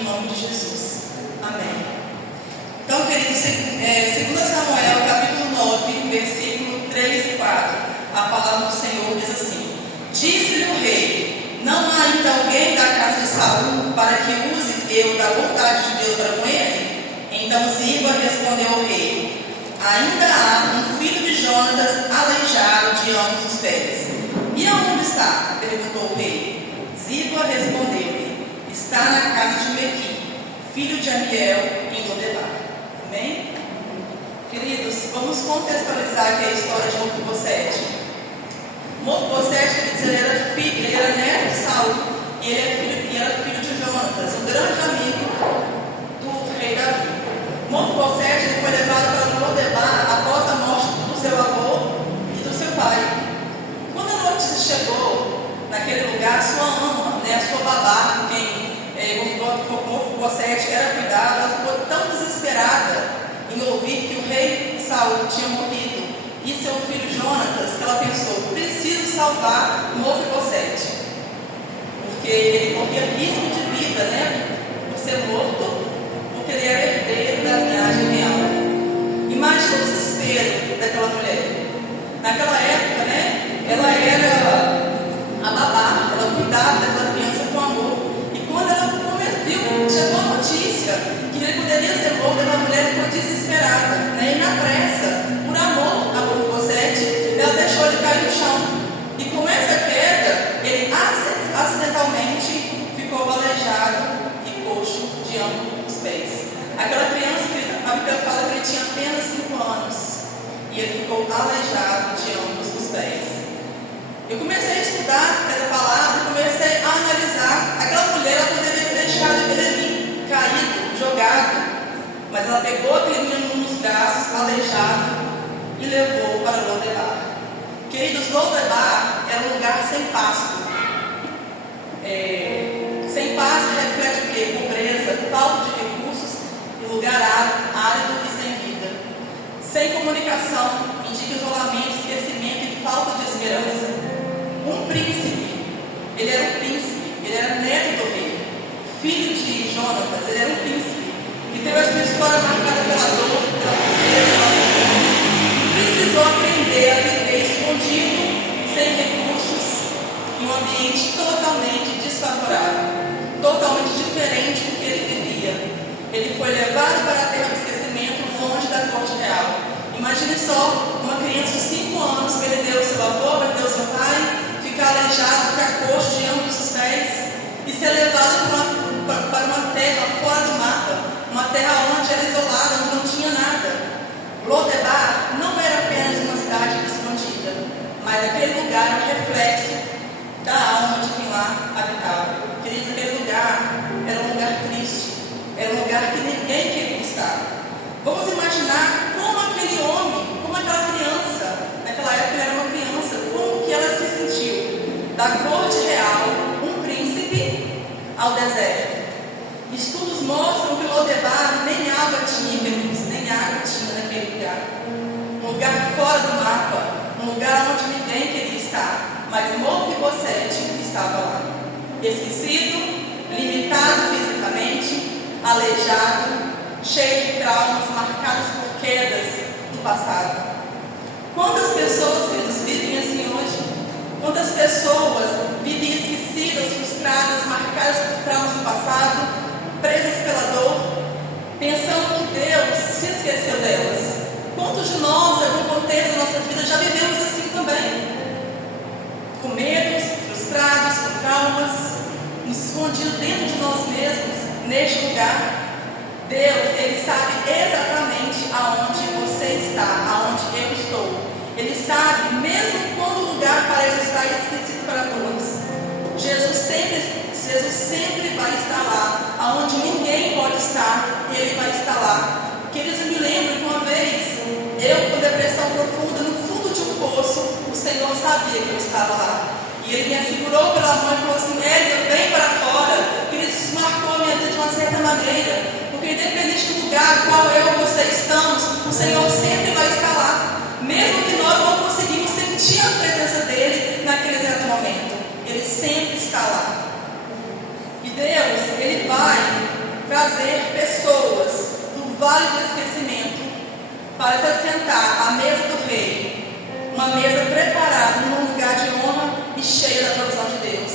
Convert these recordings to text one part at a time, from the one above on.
em nome de Jesus. Amém. Então, queridos, 2 Samuel, capítulo 9, versículo 3 e 4, a palavra do Senhor diz assim: Disse-lhe o rei: Não há ainda alguém da casa de Saul para que use eu da vontade de Deus para com ele? Então Ziba respondeu ao rei: Ainda há um filho de Jonatas aleijado de ambos os pés. E aonde está? Perguntou o rei. Ziba respondeu-lhe: Está na casa de Mequi, filho de Amiel, em Lodebar. Amém? Queridos, vamos contextualizar aqui a história de Mefibosete. Mefibosete, ele era neto de Saul e ele era filho de Jonatas, um grande amigo do rei Davi. Mefibosete foi levado para Lodebar após a morte do seu avô e do seu pai. Quando a notícia chegou naquele lugar, sua ama, a sua babá, com quem Mefibosete era cuidado, ela ficou tão desesperada em ouvir que o rei Saul tinha morrido e seu filho Jonatas, que ela pensou: preciso salvar Mefibosete, porque ele corria risco de vida, por ser morto, porque ele era herdeiro da linhagem real. Imagina o desespero daquela mulher. Naquela época, ela era a babá, ela cuidava daquela criança com amor. E quando ela viu, chegou a notícia que ele poderia ser morto, a mulher ficou desesperada, e na pressa, por amor a Mefibosete, ela deixou ele cair no chão. E com essa queda, ele acidentalmente ficou aleijado e coxo de ambos os pés. Aquela criança, a Bíblia fala que ele tinha apenas 5 anos e ele ficou aleijado de ambos os pés. Eu comecei a estudar essa palavra, comecei a analisar. Aquela mulher, ela poderia ter deixado ele ali, caído, jogado, mas ela pegou aquele menino nos braços, aleijado, e levou para Lodebar. Queridos, Lodebar era um lugar sem pasto. Sem pasto reflete o quê? Pobreza, falta de recursos, e lugar árido e sem vida. Sem comunicação, indica isolamento, esquecimento e falta de esperança. Um príncipe, ele era um príncipe, ele era neto do rei, filho de Jonatas, ele era um príncipe, e teve a sua história marcada pela dor, pela pobreza, precisou aprender a viver escondido, sem recursos, em um ambiente totalmente desfavorável, totalmente diferente do que ele vivia. Ele foi levado para a terra do esquecimento, longe da corte real. Imagine só uma criança de 5 anos, perdeu seu avô, perdeu seu pai, ficar aleijado, ficar coxo de ambos os pés e ser levado para uma terra fora do mapa, uma terra onde era isolada, onde não tinha nada. Lodebar não era apenas uma cidade escondida, mas aquele lugar era um reflexo da alma de quem lá habitava. Queridos, aquele lugar era um lugar triste, era um lugar que ninguém queria estar. Vamos imaginar como aquele homem, como aquela criança, naquela época ele era uma criança, como que ela se sentiu. Da corte real, um príncipe, ao deserto. Estudos mostram que Lodebar nem água tinha, nem água tinha naquele lugar. Um lugar fora do mapa, um lugar onde ninguém queria estar, mas Mefibosete estava lá. Esquecido, limitado fisicamente, aleijado, cheio de traumas, marcados por quedas do passado. Quantas pessoas, queridos, vivem assim hoje? Quantas pessoas vivem esquecidas, frustradas, marcadas por traumas do passado, presas pela dor, pensando que Deus se esqueceu delas? Quantos de nós, em algum contexto da nossa vida, já vivemos assim também? Com medos, frustrados, com traumas, nos escondidos dentro de nós mesmos, neste lugar. Deus, Ele sabe exatamente aonde você está, aonde eu estou. Ele sabe, mesmo quando o lugar parece estar esquecido para todos. Jesus sempre vai estar lá, aonde ninguém pode estar, Ele vai estar lá. Queridos, eu me lembro que uma vez, eu com depressão profunda, no fundo de um poço, o Senhor sabia que eu estava lá. E Ele me segurou pela mão e falou assim: Érica, vem para fora. Queridos, isso marcou a minha vida de uma certa maneira. Porque independente do lugar qual eu ou você estamos, o Senhor sempre vai estar lá. Mesmo que nós não conseguimos sentir a presença dEle naquele exato momento, Ele sempre está lá. E Deus, Ele vai mesa preparada num lugar de honra e cheia da provisão de Deus.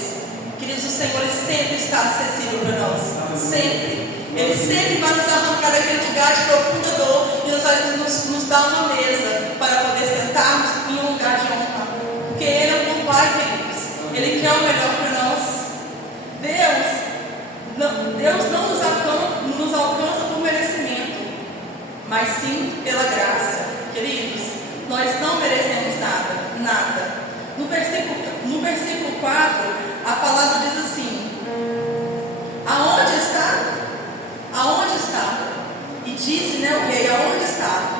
Queridos, o Senhor ele sempre está acessível para nós. Sempre. Ele sempre vai nos arrancar daquele lugar de profunda dor e nos dar uma mesa para poder sentarmos em um lugar de honra. Porque Ele é um bom Pai, queridos. Ele quer o melhor para nós. Deus não nos alcança por merecimento, mas sim pela graça. Queridos, nós não merecemos nada. No versículo 4, a palavra diz assim: aonde está? Aonde está? E disse, o rei, aonde está?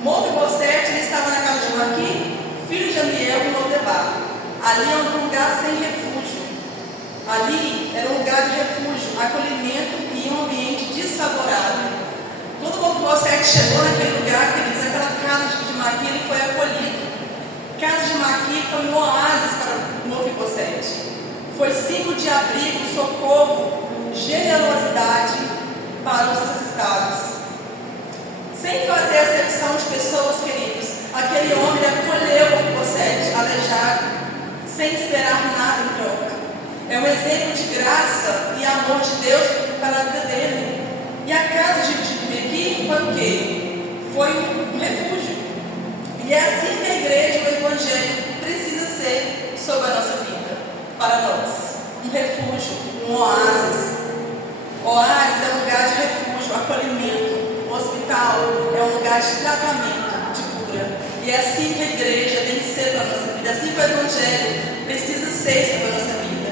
Mefibosete, ele estava na casa de Maquir, filho de Amiel, em Lodebar. Ali é um lugar sem refúgio. Ali era um lugar de refúgio, acolhimento e um ambiente desfavorável. Quando Mefibosete chegou naquele lugar, queridos, aquela casa de Maquir, ele foi acolhido. A casa de Maquir foi um oásis para Mefibosete. Foi símbolo de abrigo, socorro, generosidade para os necessitados. Sem fazer acepção de pessoas, queridos, aquele homem acolheu Mefibosete, aleijado, sem esperar nada em troca. É um exemplo de graça e amor de Deus para a vida dele. E a casa de Maquir foi o quê? Foi um refúgio. E é assim que a igreja, o evangelho, precisa ser sobre a nossa vida, para nós. Um refúgio, um oásis. Oásis é um lugar de refúgio, acolhimento. O hospital é um lugar de tratamento, de cura. E é assim que a igreja tem que ser para a nossa vida. É assim que o evangelho precisa ser para a nossa vida.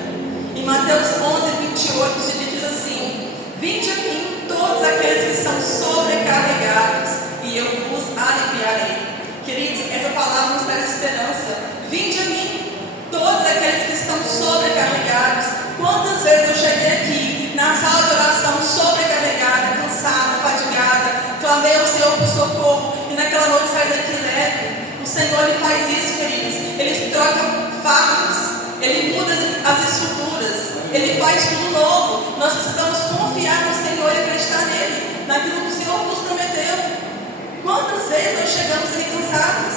Em Mateus 11:28, diz assim: vinde a mim todos aqueles que são sobrecarregados, e eu vos aliviarei. Queridos, essa palavra nos traz esperança. Vinde a mim todos aqueles que estão sobrecarregados. Quantas vezes eu cheguei aqui na sala de oração sobrecarregada, cansada, fadigada, clamei ao Senhor por socorro e naquela noite saí daqui leve. O Senhor ele faz isso, queridos. Ele troca fardos, ele muda as estruturas, ele faz tudo novo. Nós precisamos confiar no Senhor e acreditar nele, naquilo que o Senhor nos prometeu. Quantas vezes nós chegamos ali cansados,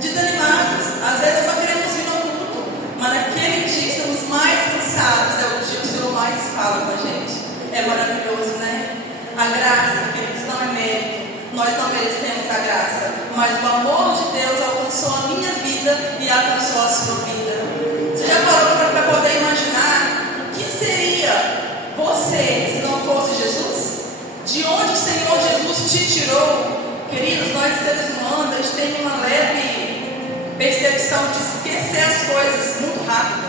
desanimados? Às vezes nós só queremos ir no culto, mas naquele dia que estamos mais cansados é o dia que o Senhor mais fala com a gente. É maravilhoso, né? A graça, queridos, não é mérito. Nós não merecemos a graça, mas o amor de Deus alcançou a minha vida e alcançou a sua vida. Você já parou para poder imaginar o que seria você se não fosse Jesus? De onde o Senhor Jesus te tirou? Queridos, nós seres humanos, a gente tem uma leve percepção de esquecer as coisas muito rápido.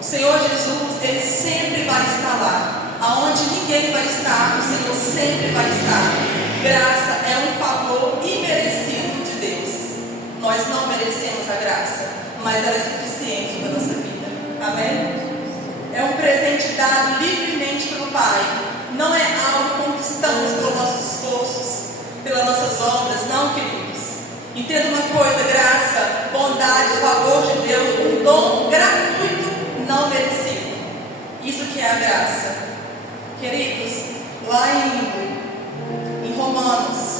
O Senhor Jesus, Ele sempre vai estar lá. Aonde ninguém vai estar, o Senhor sempre vai estar. Graça é um favor imerecido de Deus. Nós não merecemos a graça, mas ela é suficiente para a nossa vida. Amém? É um presente dado livremente pelo Pai. Não é algo que conquistamos pelos nossos esforços, pelas nossas obras, não, queridos. Entenda uma coisa: graça, bondade, favor de Deus, um dom gratuito, não merecido. Isso que é a graça. Queridos, lá em Romanos,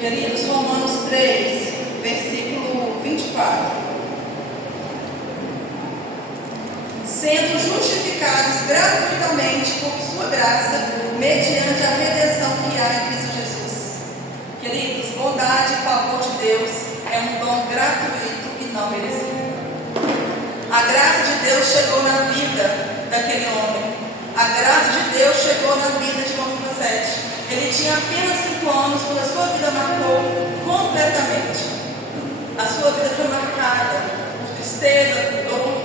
queridos, Romanos 3, versículo 24. Sendo justificados gratuitamente por sua graça, mediante a redenção que há em Cristo Jesus. Queridos, bondade e favor de Deus é um dom gratuito e não merecido. A graça de Deus chegou na vida daquele homem. A graça de Deus chegou na vida de Mefibosete. Ele tinha apenas 5 anos quando a sua vida marcou completamente. A sua vida foi marcada por tristeza, por dor.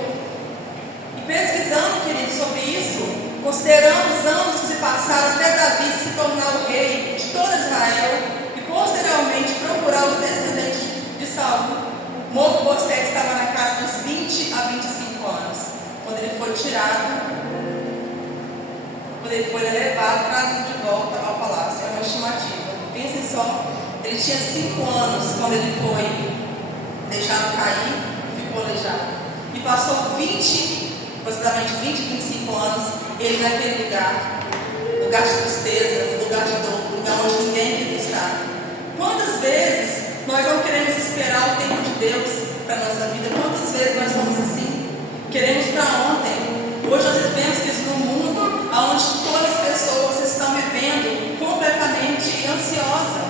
E pesquisando, queridos, sobre isso, considerando os anos que se passaram até Davi se tornar o rei de toda Israel e posteriormente procurar os descendentes de Saul, Mefibosete estava na casa dos 20 a 25 anos, quando ele foi só. Ele tinha 5 anos quando ele foi deixado cair e ficou aleijado. E passou aproximadamente 25 anos, ele naquele lugar de tristeza, lugar de dor, lugar onde ninguém queria estar. Quantas vezes nós não queremos esperar o tempo de Deus para a nossa vida? Quantas vezes nós somos assim? Queremos para ontem. Hoje nós vivemos num mundo onde todas as pessoas estão vivendo completamente ansiosas.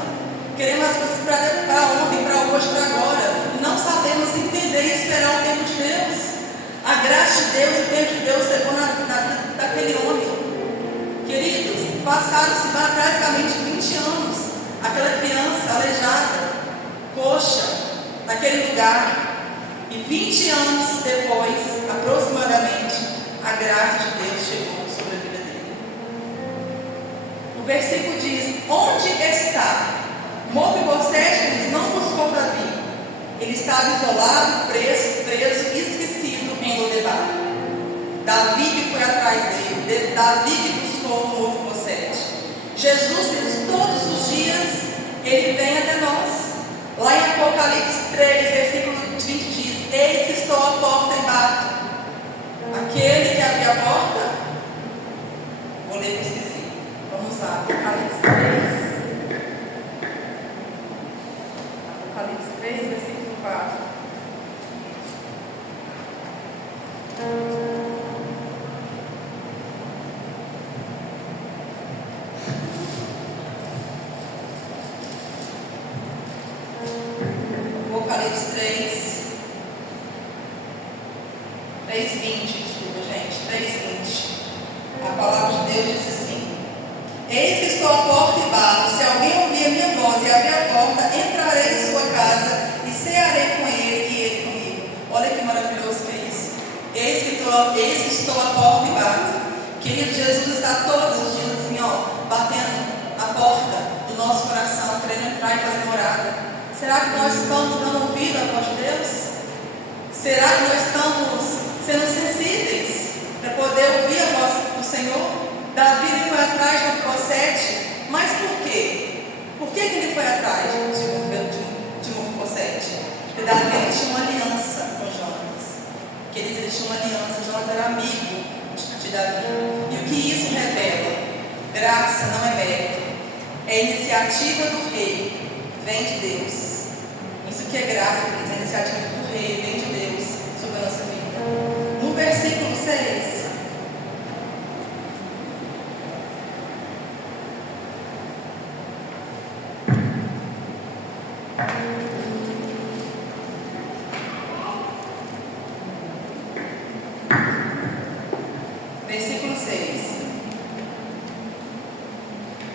Queremos as coisas para ontem, para hoje, para agora. E não sabemos entender e esperar o tempo de Deus. A graça de Deus, o tempo de Deus chegou na vida daquele homem. Queridos, passaram-se praticamente 20 anos. Aquela criança aleijada, coxa, naquele lugar. E 20 anos depois, aproximadamente, a graça de Deus chegou sobre a vida dele. O versículo diz: onde está? Mefibosete, eles não buscou Davi. Ele estava isolado, preso, esquecido em Lodebar. Davi que foi atrás dele, Davi que buscou o Mefibosete. Jesus, todos os dias, ele vem até nós. Lá em Apocalipse 3, versículo 20 diz: eis que estou à porta e bato. Aquele que abriu a porta, vou ler que eu esqueci. Vamos lá, Apocalipse 3. Apocalipse 3, versículo 4. Apocalipse 3:20, desculpa, gente, 3:20. A palavra de Deus diz assim: eis que estou à porta e bato. Se alguém ouvir a minha voz e abrir a porta, entrarei em sua casa e cearei com ele e ele comigo. Olha que maravilhoso que é isso. Eis que estou à porta e bato. Querido, Jesus está todos os dias assim, batendo a porta do nosso coração, querendo entrar e fazer morada. Será que nós estamos dando ouvido à voz de Deus? Será que nós estamos sendo sensíveis para poder ouvir a voz do Senhor? Davi foi atrás de Mefibosete, mas por quê? Por que ele foi atrás de Mefibosete? Porque Davi tinha uma aliança com Jonas. Ele tinha uma aliança, Jonas era amigo de Davi. E o que isso revela? Graça não é mérito, é iniciativa do rei, vem de Deus. Isso que é graça, é a iniciativa do rei, vem de Deus sobre a nossa vida. No versículo 6. Versículo 6.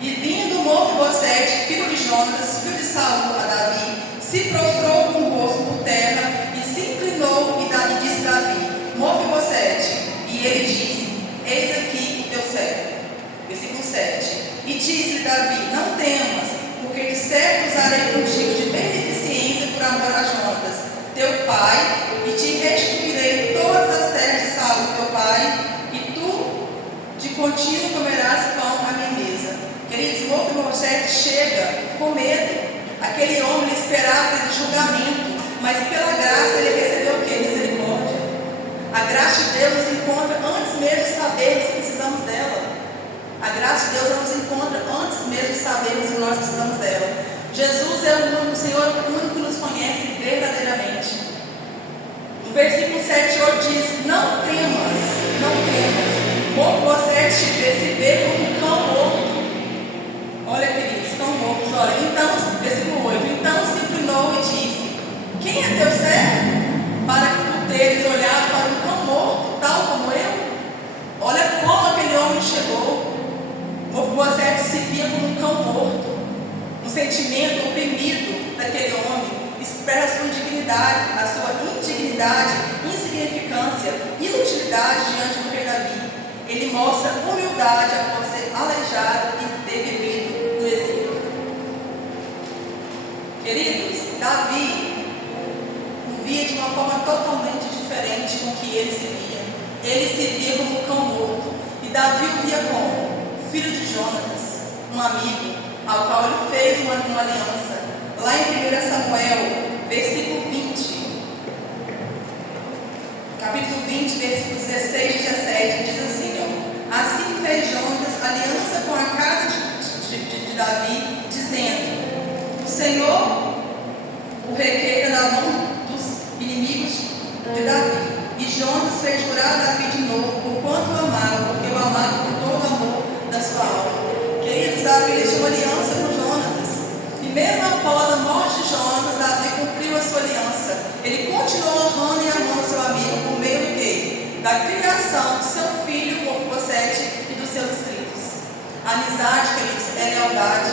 E vindo Mefibosete, filho de Jonas, filho de Saul, a Davi, se prostrou com o rosto por terra e se inclinou e disse Davi: Mefibosete. E ele disse: eis aqui o teu servo. Versículo 7. E disse-lhe Davi: não temas, porque de certo usarei contigo de beneficência por amor a Jonas, teu pai, e te restituirei todas as terras de Saul, teu pai, e tu de contínuo comerás pão à minha mesa. Queridos, Mefibosete chega com medo. Aquele homem esperava esse julgamento, mas pela graça ele recebeu o que? Misericórdia. A graça de Deus nos encontra antes mesmo de sabermos que precisamos dela. A graça de Deus nos encontra antes mesmo de sabermos que nós precisamos dela. Jesus é o único, o Senhor é o único que nos conhece verdadeiramente. No versículo 7 hoje diz: não temas, não temas. Mefibosete se vê como um cão morto. Olha, queridos, cão mortos. Olha, então, versículo 8. Então se inclinou e disse: quem é teu servo? Para que tu teres olhado para um cão morto, tal como eu? Olha como aquele homem chegou. Mefibosete se via como um cão morto. Um sentimento oprimido daquele homem expressa a sua indignidade, a sua indignidade, insignificância, inutilidade diante do rei Davi. Ele mostra humildade após ser aleijado e ter vivido no exílio. Queridos, Davi via de uma forma totalmente diferente com que ele se via. Ele se via como um cão morto. E Davi o via como filho de Jonas, um amigo, ao qual ele fez uma uma aliança. Lá em 1 Samuel, versículo 20. Capítulo 20, versículos 16 e 17, diz assim, ó: Assim fez Jonatas aliança com a casa de Davi, dizendo: O Senhor o requeira na mão dos inimigos de Davi. E Jonatas fez jurar a Davi de novo, por quanto o amava, porque o amava com todo o amor da sua alma. Queridos, Davi tinha uma aliança com Jonatas. E mesmo após a morte de Jonatas, Davi cumpriu a sua aliança. Ele continuou honrando e amando seu amigo por meio do quê? Da criação do seu filho, Mefibosete, e dos seus filhos. A amizade, queridos, é lealdade.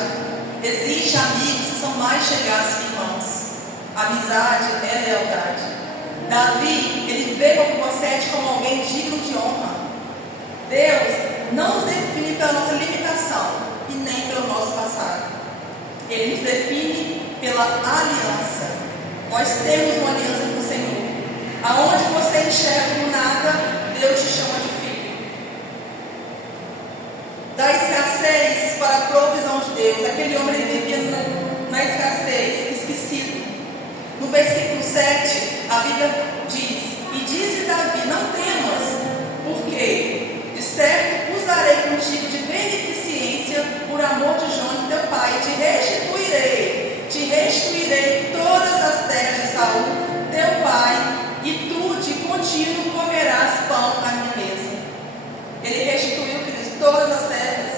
Existe amigos que são mais chegados que irmãos. A amizade é lealdade. Davi, ele vê Mefibosete como alguém digno de honra. Deus não nos define pela nossa limitação e nem pelo nosso passado. Ele nos define pela aliança. Nós temos uma aliança com o Senhor. Aonde você enxerga como nada, Deus te chama de filho. Da escassez para a provisão de Deus. Aquele homem, ele vivia na escassez, esquecido. No versículo 7, a Bíblia diz: E disse Davi: Não temas, porque de certo usarei contigo de beneficência por amor de Jonatas teu pai, te restituirei todas as terras de Saul teu pai, e tu de contínuo comerás pão à minha mesa. Ele restituiu, queridos, todas as terras.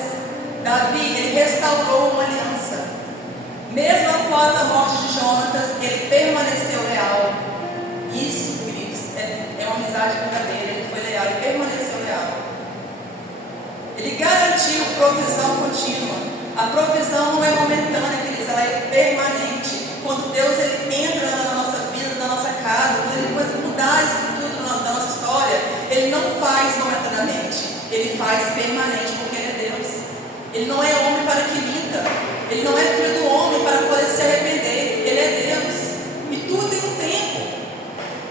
Davi, ele restaurou uma aliança. Mesmo após a morte de Jonatas, ele permaneceu leal. Isso, queridos, é uma amizade verdadeira. Ele foi leal, ele permaneceu leal. Ele garantiu provisão contínua. A provisão não é momentânea, queridos, ela é permanente. Quando Deus ele entra na nossa vida, na nossa casa, quando ele começa a mudar a estrutura da nossa história, ele não faz momentaneamente, ele faz permanente, porque ele é Deus. Ele não é homem para que minta. Ele não é filho do homem para poder se arrepender. Ele é Deus. E tudo tem um tempo.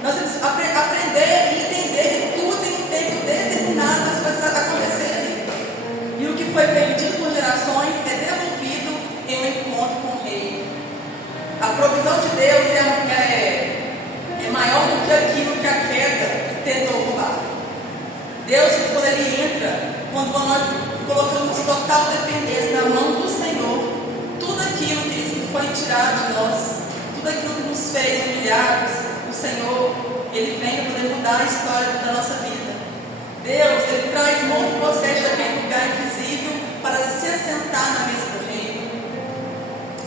Nós temos que aprender e entender que tudo tem um tempo determinado para as coisas acontecerem. E o que foi perdido por gerações é devolvido em um encontro com o Rei. A provisão de Deus é maior do que aquilo que a queda tentou roubar. Deus, quando Ele entra, quando nós colocamos total dependência na mão do Senhor, tudo aquilo que foi tirado de nós, tudo aquilo que nos fez humilhados, o Senhor, Ele vem para poder mudar a história da nossa vida. Deus, Ele traz Mefibosete daquele lugar invisível para se assentar na mesa do Rei.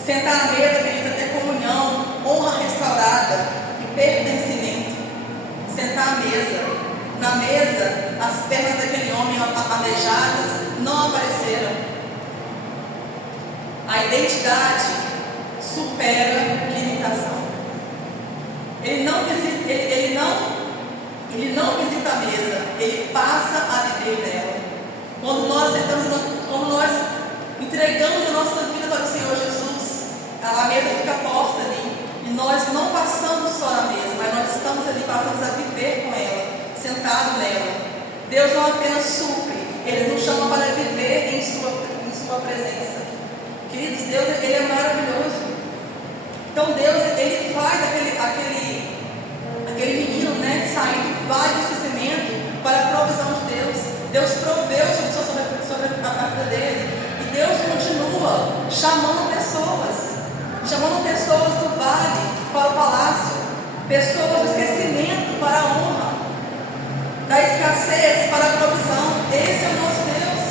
Sentar na mesa, queridos, é ter comunhão, honra restaurada e pertencimento. Sentar à mesa. Na mesa, as pernas daquele homem aleijadas não apareceram. A identidade supera limitação. Ele não visita a mesa, ele passa a viver nela. Quando nós entregamos a nossa vida para o Senhor Jesus, a mesa fica posta ali. E nós não passamos só na mesa, mas nós estamos ali, passamos a viver com ela, sentado nela. Deus não apenas supre, Ele nos chama para viver em sua presença. Queridos, Deus Ele é maravilhoso. Então Deus, Ele faz aquele menino, né, sair do vale do esquecimento para a provisão de Deus. Deus proveu sobre a vida dele. E Deus continua chamando pessoas do vale para o palácio, pessoas do esquecimento para a honra, da escassez para a provisão. Esse é o nosso Deus.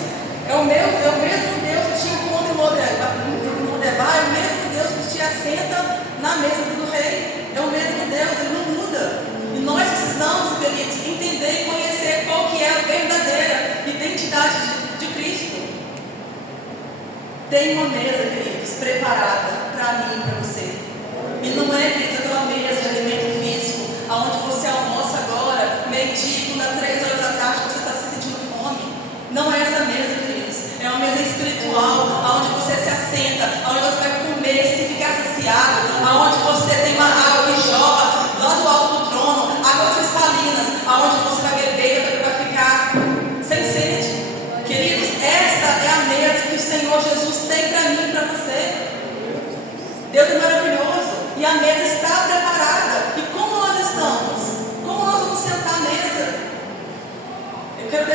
É o mesmo Deus que te encontra em Lodebar, é o mesmo Deus que te assenta na mesa do Rei. É o mesmo Deus, Ele não muda. E nós precisamos, queridos, entender e conhecer qual que é a verdadeira identidade de Cristo. Tem uma mesa, queridos, preparada para mim e para você. E não é, queridos, aquela mesa de alimento físico, onde você almoça agora, meio-dia, quando 3 horas da tarde você está se sentindo fome. Não é essa mesa, queridos. É uma mesa espiritual, onde você se assenta, onde você vai comer, se ficar saciado, onde você tem uma água que joga lá do alto do trono, águas cristalinas, onde você vai beber para ficar sem sede. Queridos, essa é a mesa que o Senhor Jesus tem para mim e para você.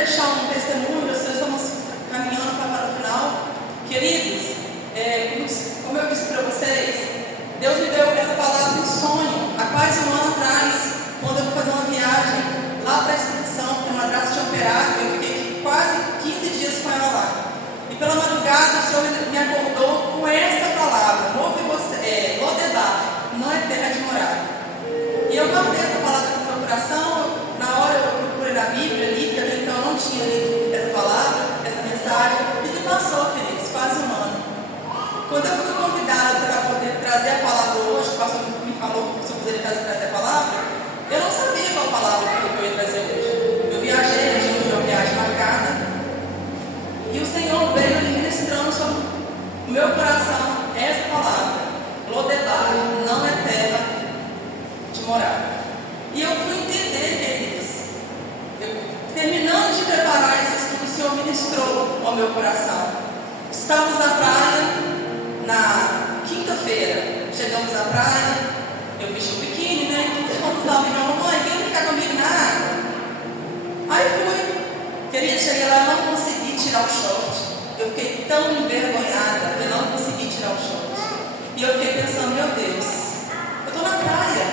deixar um testemunho, nós estamos caminhando para o final. Queridos, como eu disse para vocês, Deus me deu essa palavra em sonho há quase um ano atrás, quando eu fui fazer uma viagem lá para a expedição, que a madrasta tinha operado. Eu fiquei quase 15 dias com ela lá. E pela madrugada o Senhor me acordou com essa palavra: Lodebar, não é terra de morada. E eu guardei essa palavra no meu coração. Na hora eu procurei na Bíblia ali, porque até então eu não tinha lido essa palavra, essa mensagem. E se passou, queridos, quase um ano. Quando eu fui convidada para poder trazer a palavra hoje, o pastor me falou se eu poderia trazer a palavra, eu não sabia qual palavra que eu ia trazer hoje. Eu viajei, eu tinha uma viagem marcada, e o Senhor veio me ministrando sobre o meu coração essa palavra: Lodebar, não é terra de morada. E eu fui entender, queridos, terminando de preparar esse estudo, o Senhor ministrou ao meu coração. Estávamos na praia na quinta-feira. Chegamos à praia, eu vesti o biquíni, né? Todos fomos lá, minha mamãe, quem ficar comigo na água? Aí fui. Queria chegar lá, eu não consegui tirar o short. Eu fiquei tão envergonhada que eu não consegui tirar o short. E eu fiquei pensando: meu Deus, eu estou na praia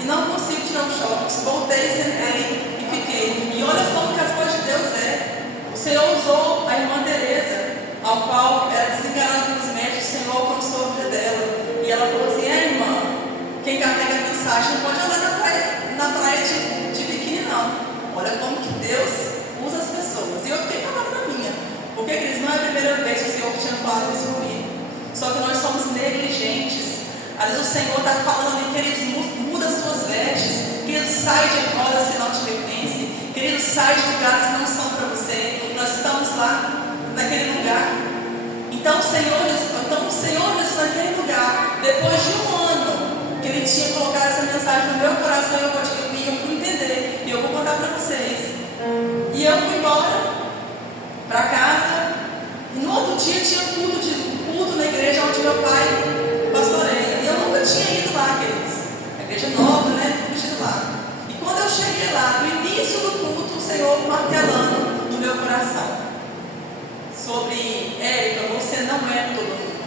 e não consigo tirar o short. Voltei, sentei e fiquei. E olha só o que as coisas de Deus é. O Senhor usou a irmã Teresa, ao qual era desenganada pelos médicos. O Senhor alcançou a vida dela. E ela falou assim: irmã, quem carrega a mensagem não pode andar na praia de biquíni, não. Olha como que Deus usa as pessoas. E eu fiquei calada na minha. Porque, queridos, não é a primeira vez que o Senhor tinha falado isso comigo. Só que nós somos negligentes. Às vezes o Senhor está falando: queridos, muda as suas vestes. Queridos, sai de rodas se não te pertence. Queridos, sai de lugares que não são para você. Nós estamos lá, naquele lugar. Então o Senhor Jesus, naquele lugar, depois de um ano que Ele tinha colocado essa mensagem no meu coração, eu fui entender. E eu vou contar para vocês. E eu fui embora para casa. E no outro dia tinha culto na igreja onde meu pai pastoreia. E eu nunca tinha ido lá, queridos. A igreja nova, né? Nunca tinha ido lá. E quando eu cheguei lá, no início do culto, o Senhor martelando no meu coração sobre: Érica, você não é todo mundo.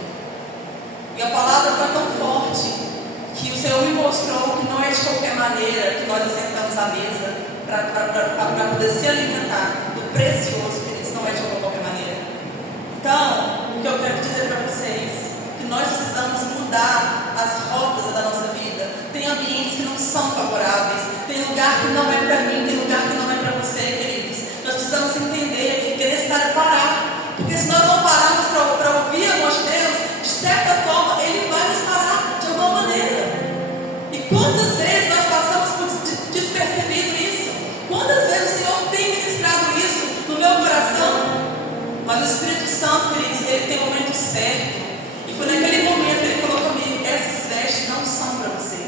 E a palavra foi tão forte que o Senhor me mostrou que não é de qualquer maneira que nós assentamos à mesa para poder se alimentar do precioso, queridos. Não é de qualquer maneira. Então, o que eu quero dizer para vocês, que nós precisamos mudar as rotas da nossa vida. Tem ambientes que não são favoráveis, tem lugar que não é para mim, tem lugar que não é para você, queridos. Nós precisamos entender que é necessário parar. Porque se nós não pararmos para ouvir a voz de Deus, de certa forma Ele vai nos parar de alguma maneira. E quantas vezes nós passamos por despercebido isso? Quantas vezes o Senhor tem ministrado isso no meu coração? Mas o Espírito Santo, queridos, Ele tem o momento certo. E foi naquele momento que Ele falou comigo: essas vestes não são para você.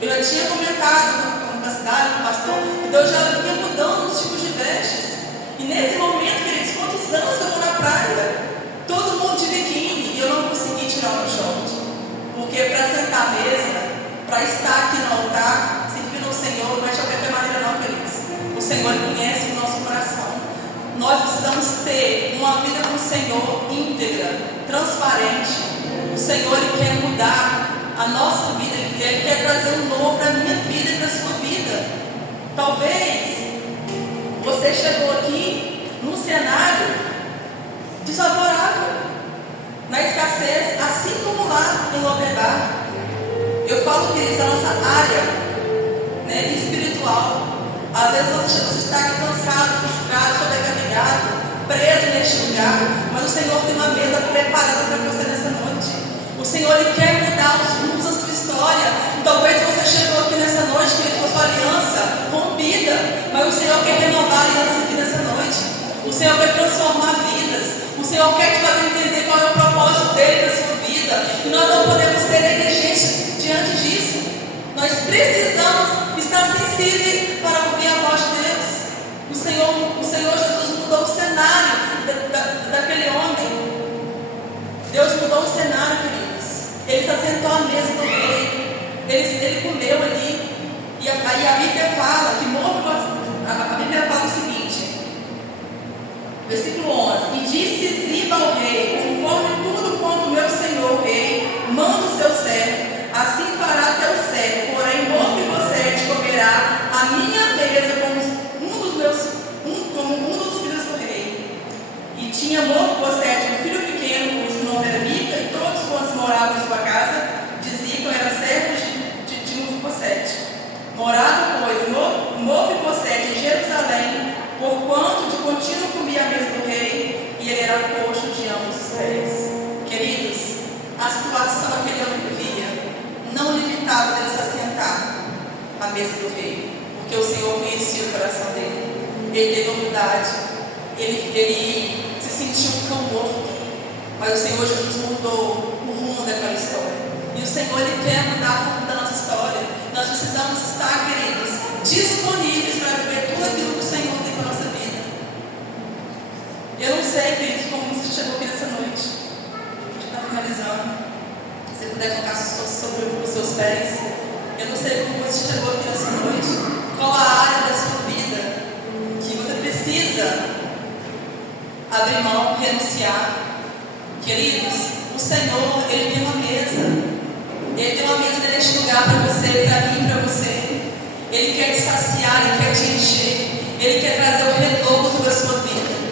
Eu já tinha comentado na cidade, com o pastor, que Deus já vinha mudando os tipos de vestes. E nesse momento, queridos, quantos anos eu vou na praia? Todo mundo de biquíni. E eu não consegui tirar o meu short. Porque para sentar à mesa, para estar aqui no altar, servindo ao Senhor, não é de qualquer maneira não, queridos. O Senhor conhece o nosso coração. Nós precisamos ter uma vida com o Senhor íntegra, transparente. O Senhor, Ele quer mudar a nossa vida. Ele quer trazer um novo para a minha vida e para a sua vida. Talvez você chegou aqui num cenário desfavorável, na escassez, assim como lá em Lodebar. Eu falo, queridos, a nossa área, né, espiritual. Às vezes você está aqui cansado, frustrado, sobrecarregado, preso neste lugar. Mas o Senhor tem uma mesa preparada para você nessa noite. O Senhor, Ele quer mudar os rumos da sua história. Talvez você chegou aqui nessa noite com a sua aliança rompida, mas o Senhor quer renovar a aliança aqui nessa noite. O Senhor quer transformar vidas. O Senhor quer te fazer entender qual é o propósito dele na sua vida. E nós não podemos ser negligentes diante disso. Nós precisamos estar sensíveis para ouvir a voz de Deus. O Senhor Jesus mudou o cenário daquele homem. Deus mudou o cenário, queridos. Ele se assentou à mesa do rei. Ele comeu ali. E aí a Bíblia fala que a Bíblia fala o seguinte: 11. E disse Ziba ao rei: conforme tudo quanto meu senhor rei manda o seu servo, assim fará teu servo. Porém, Mefibosete comerá a minha mesa como um dos filhos do rei. E tinha Mefibosete um filho pequeno, cujo nome era Mica, e todos quantos moravam em sua casa diziam que era servos de Mefibosete. Morava, pois, Mefibosete em Jerusalém, porquanto de contínuo comia a mesa do rei, e ele era coxo de ambos os pés. Queridos, a situação que ele vivia não limitava ele se assentar à mesa do rei, porque o Senhor conhecia o coração dele. Ele teve humildade, ele se sentiu um cão morto, mas o Senhor Jesus mudou o rumo daquela história. E o Senhor, Ele quer mudar o rumo da nossa história. Nós precisamos estar, queridos, disponíveis para viver tudo aquilo que o Senhor tem para a nossa vida. Eu não sei, queridos, como você chegou aqui nessa noite. A gente está finalizando. Se você puder colocar sobre os seus pés. Eu não sei como você chegou aqui nessa noite. Qual a área da sua vida que você precisa abrir mão, renunciar. Queridos, o Senhor, Ele tem uma mesa. Ele tem uma mesa neste lugar para você, para mim, para você. Ele quer te saciar, Ele quer te encher. Ele quer trazer o renovo sobre